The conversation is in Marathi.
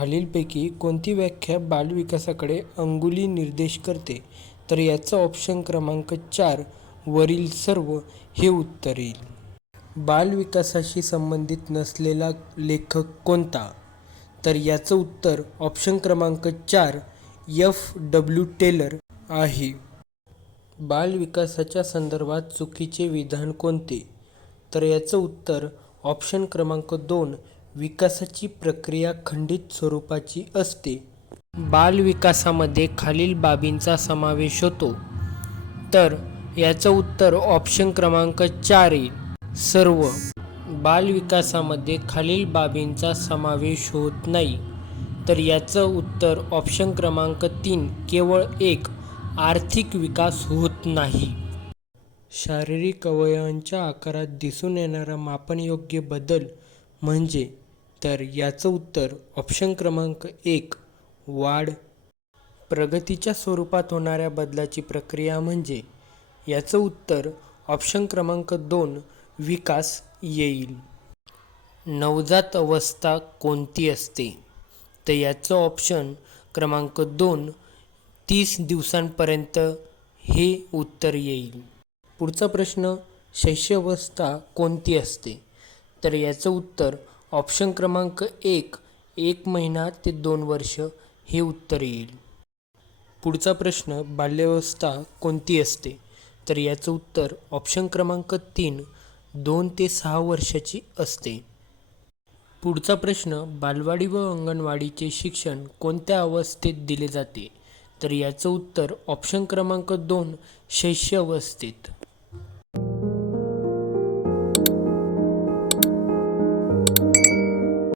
खालीलपैकी कोणती व्याख्या बालविकासाकडे अंगुली निर्देश करते? तर याचं ऑप्शन क्रमांक चार वरील सर्व हे उत्तर येईल. बालविकासाशी संबंधित नसलेला लेखक कोणता? तर याचं उत्तर ऑप्शन क्रमांक चार एफ डब्ल्यू टेलर आहे. बालविकासाच्या संदर्भात चुकीचे विधान कोणते? तर याचं उत्तर ऑप्शन क्रमांक दोन विकासाची प्रक्रिया खंडित स्वरूपाची असते. बालविकासामध्ये खालील बाबींचा समावेश होतो. तर याचं उत्तर ऑप्शन क्रमांक चार येईल सर्व. बालविकासामध्ये खालील बाबींचा समावेश होत नाही. तर याचं उत्तर ऑप्शन क्रमांक तीन केवळ एक आर्थिक विकास होत नाही. शारीरिक अवयवांच्या आकारात दिसून येणारा मापनयोग्य बदल म्हणजे तर याचं उत्तर ऑप्शन क्रमांक एक वाढ. प्रगतीच्या स्वरूपात होणाऱ्या बदलाची प्रक्रिया म्हणजे याचं उत्तर ऑप्शन क्रमांक दोन विकास येईल. नवजात अवस्था कोणती असते? तर याचं ऑप्शन क्रमांक दोन तीस दिवसांपर्यंत हे उत्तर येईल. पुढचा प्रश्न शैशवस्था कोणती असते? तर याचं उत्तर ऑप्शन क्रमांक एक एक महिना ते दोन वर्ष हे उत्तर येईल. पुढचा प्रश्न बाल्यावस्था कोणती असते? तर याचं उत्तर ऑप्शन क्रमांक तीन दोन ते सहा वर्षाची असते. पुढचा प्रश्न बालवाडी व अंगणवाडीचे शिक्षण कोणत्या अवस्थेत दिले जाते? तर याचं उत्तर ऑप्शन क्रमांक दोन शैशवावस्थेत